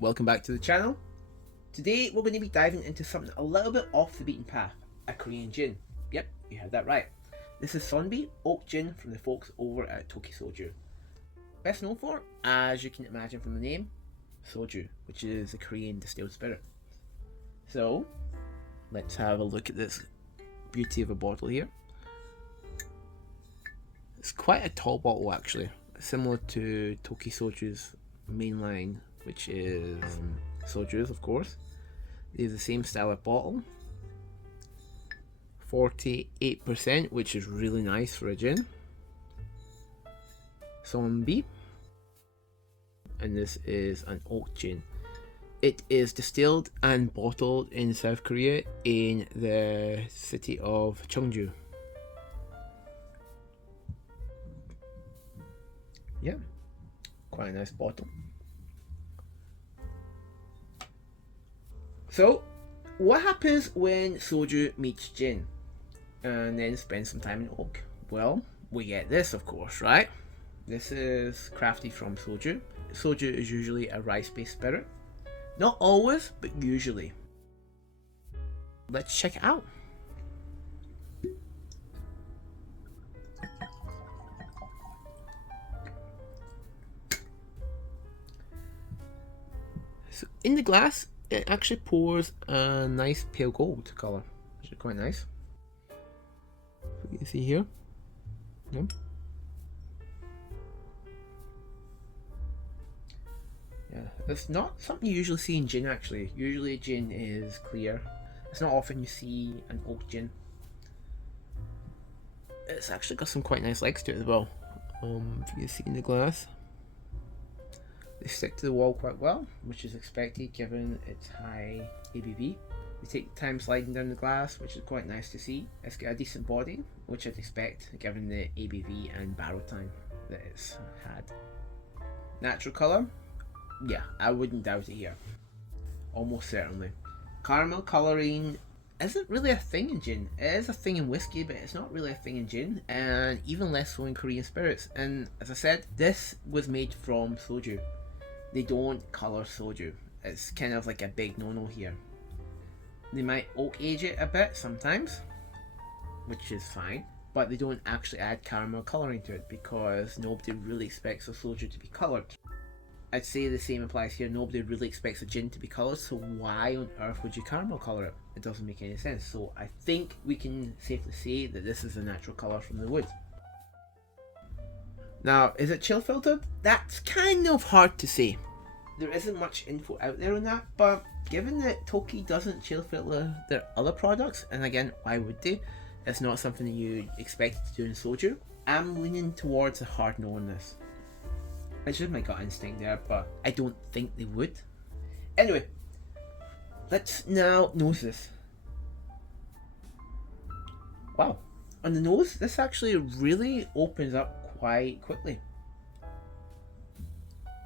welcome back to the channel. Today we're going to be diving into something a little bit off the beaten path, a Korean gin. Yep, you heard that right. This is Sonbi Oaked Gin from the folks over at Toki Soju. Best known for, as you can imagine from the name, Soju, which is a Korean distilled spirit. So, let's have a look at this beauty of a bottle here. It's quite a tall bottle actually, similar to Toki Soju's main line, which is Soju's, of course. They have the same style of bottle, 48%, which is really nice for a gin. Sonbi, and this is an oak gin. It is distilled and bottled in South Korea in the city of Cheongju. Yeah, quite a nice bottle. So, what happens when soju meets gin and then spends some time in oak? Well, we get this, of course, right? This is crafted from soju. Soju is usually a rice-based spirit. Not always, but usually. Let's check it out. So in the glass, it actually pours a nice pale gold colour, which is quite nice. So you can see here. Yeah. Yeah, it's not something you usually see in gin actually. Usually gin is clear. It's not often you see an oak gin. It's actually got some quite nice legs to it as well. If you can see in the glass. They stick to the wall quite well, which is expected given its high ABV. They take time sliding down the glass, which is quite nice to see. It's got a decent body, which I'd expect given the ABV and barrel time that it's had. Natural colour? Yeah, I wouldn't doubt it here. Almost certainly. Caramel colouring isn't really a thing in gin. It is a thing in whiskey, but it's not really a thing in gin, and even less so in Korean spirits. And as I said, this was made from soju. They don't colour soju. It's kind of like a big no-no here. They might oak age it a bit sometimes, which is fine, but they don't actually add caramel colouring to it because nobody really expects a soju to be coloured. I'd say the same applies here. Nobody really expects a gin to be coloured, so why on earth would you caramel colour it? It doesn't make any sense. So I think we can safely say that this is a natural colour from the wood. Now, is it chill filtered? That's kind of hard to say. There isn't much info out there on that, but given that Toki doesn't chill filter their other products, and again, why would they? It's not something that you expect to do in soju. I'm leaning towards a hard no on this. It's just my gut instinct there, but I don't think they would. Anyway, let's now nose this. Wow, on the nose, this actually really opens up quite quickly.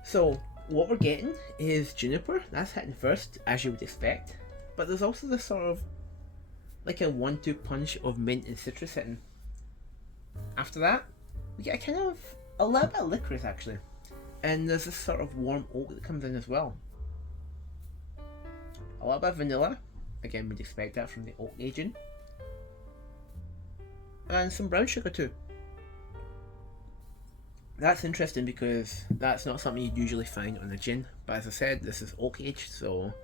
So, what we're getting is juniper, that's hitting first, as you would expect. But there's also this sort of, like a 1-2 punch of mint and citrus hitting. After that, we get a kind of, a little bit of licorice actually. And there's this sort of warm oak that comes in as well. A little bit of vanilla, again we'd expect that from the oak aging. And some brown sugar too. That's interesting because that's not something you'd usually find on a gin. But as I said, this is oak aged, so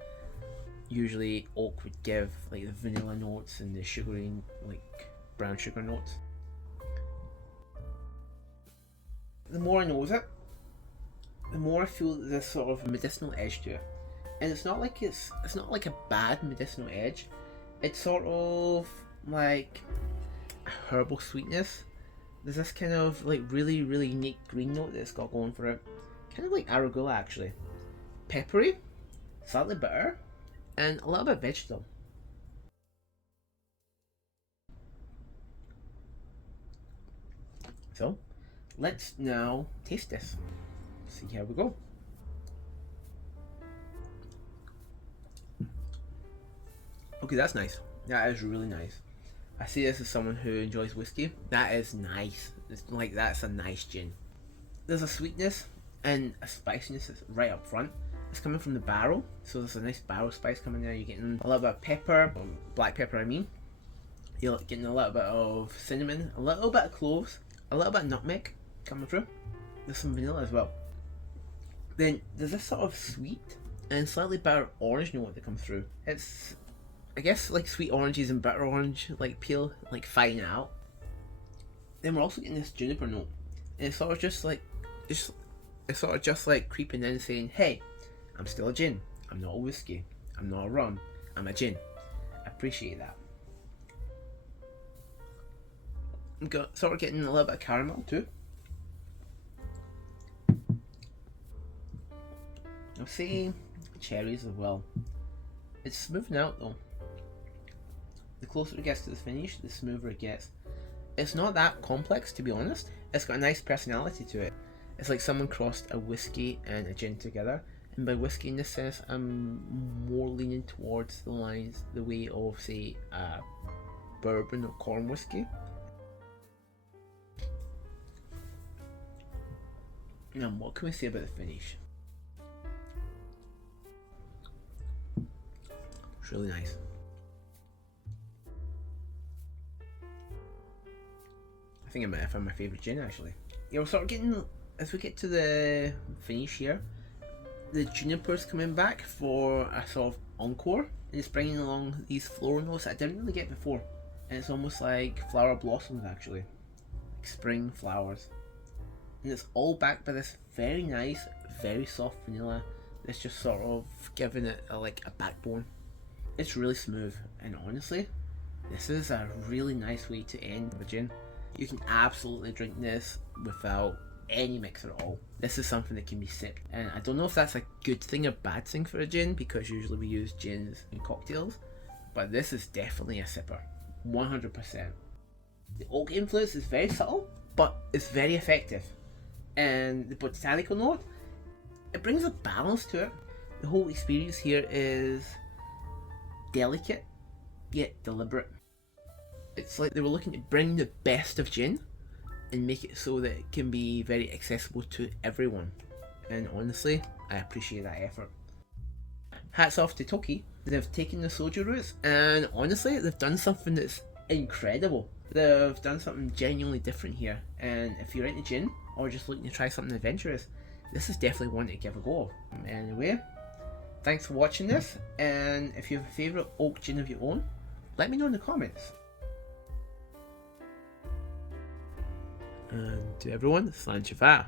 usually oak would give like the vanilla notes and the sugary, like brown sugar notes. The more I nose it, the more I feel this sort of medicinal edge to it. And it's not like a bad medicinal edge. It's sort of like a herbal sweetness. There's this kind of like really unique green note that it's got going for it. Kind of like arugula actually. Peppery, slightly bitter, and a little bit vegetal. So, let's now taste this. See how we go. Okay, that's nice. That is really nice. I see this as someone who enjoys whiskey. That is nice. It's like, that's a nice gin. There's a sweetness and a spiciness that's right up front. It's coming from the barrel, so there's a nice barrel spice coming there. You're getting a little bit of pepper, black pepper I mean. You're getting a little bit of cinnamon, a little bit of cloves, a little bit of nutmeg coming through. There's some vanilla as well. Then there's this sort of sweet and slightly bitter orange note that comes through. It's, I guess, like sweet oranges and bitter orange like peel, like fine out. Then we're also getting this juniper note. And it's sort of just like, it's sort of just like creeping in saying, hey, I'm still a gin. I'm not a whiskey. I'm not a rum. I'm a gin. I appreciate that. I'm sort of getting a little bit of caramel too. I'll say cherries as well. It's smoothing out though. The closer it gets to the finish, the smoother it gets. It's not that complex, to be honest. It's got a nice personality to it. It's like someone crossed a whiskey and a gin together. And by whiskey in this sense, I'm more leaning towards the way of, say, bourbon or corn whiskey. Now, what can we say about the finish? It's really nice. I think I might have found my favourite gin actually. Yeah, we're sort of getting, as we get to the finish here, the juniper's coming back for a sort of encore. And it's bringing along these floral notes that I didn't really get before. And it's almost like flower blossoms actually. Like spring flowers. And it's all backed by this very nice, very soft vanilla that's just sort of giving it like a backbone. It's really smooth, and honestly, this is a really nice way to end a gin. You can absolutely drink this without any mix at all. This is something that can be sipped, and I don't know if that's a good thing or bad thing for a gin, because usually we use gins in cocktails, but this is definitely a sipper, 100%. The oak influence is very subtle, but it's very effective. And the botanical note, it brings a balance to it. The whole experience here is delicate, yet deliberate. It's like they were looking to bring the best of gin and make it so that it can be very accessible to everyone. And honestly, I appreciate that effort. Hats off to Toki. They've taken the soju routes, and honestly, they've done something that's incredible. They've done something genuinely different here, and if you're into gin, or just looking to try something adventurous, this is definitely one to give a go of. Anyway, thanks for watching this, and if you have a favourite oak gin of your own, let me know in the comments. And to everyone, Slan Shafar.